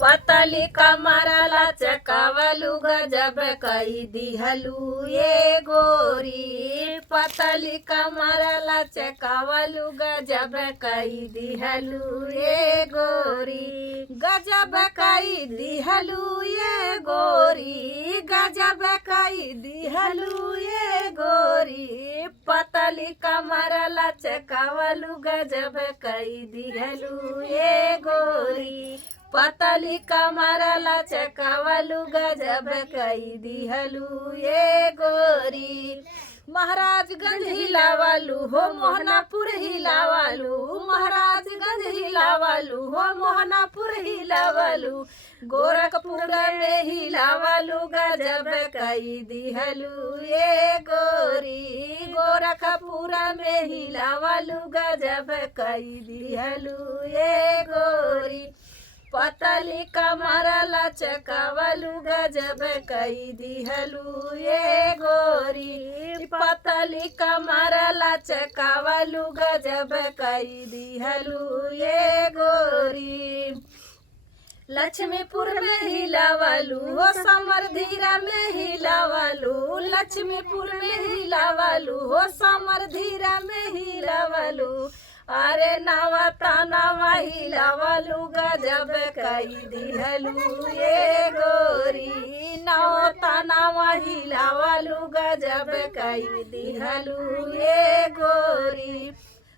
पतली कमरला चकावलू गजब कई दिहलू ये गोरी। पतली कमरला चकावलू गजब कई दिहलू ये गोरी। गजब कई दिहलू ये गोरी। गजब कई दिहलू ये गोरी। पतली कमरला चकावलू गजब कई दिहलू ये गोरी। पतली कमरला चकावलू गजब कई दिहलू ये गोरी। महाराजगंज हिलावलू हो मोहनापुर हिलावलू। महाराजगंज हिलावलू हो मोहनापुर हिलावलू। गोरखपुर में हिलावलू गजब कई दिहलू ये गोरी। गोरखपुर में हिलावलू गजब कई दिहलू ये गोरी। पतली कमरला चकावलू गजब कई दिहलू ये गोरी। पतली कमरला चकावलू गजब कई दिहलू ये गोरी। लक्ष्मीपुर में हिलावलू हो समरधीरा में हिलावलू। लक्ष्मीपुर में हिलावलू हो समरधीरा में हिलावलू। अरे नवा तानवा हिलावलू गजब कई दिहलू ये गोरी। नवा तानवा हिलावलू गजब कई दिहलू ये गोरी।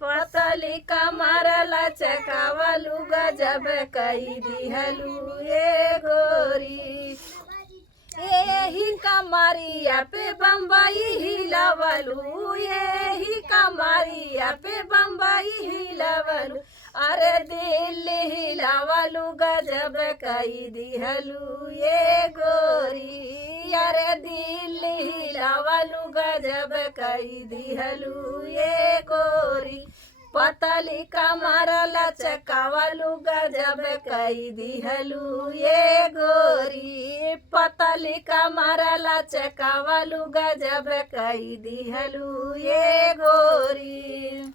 पतली कमरला चकावलू गजब कई दिहलू ये गोरी। यही कमरिया पे बम्बई हिलावलू। यही कमरिया पे बम्बई हिलावलू। अरे दिल्ली हिलावलू गजब कई दिहलू ये गोरी। अरे दिल्ली हिलावलू गजब कई दिहलू ये गोरी। पतली कमरला चकावलू गजब कई दिहलू ये गोरी। पतली कमरला चकावलू गजब कई दिहलू ये गोरी।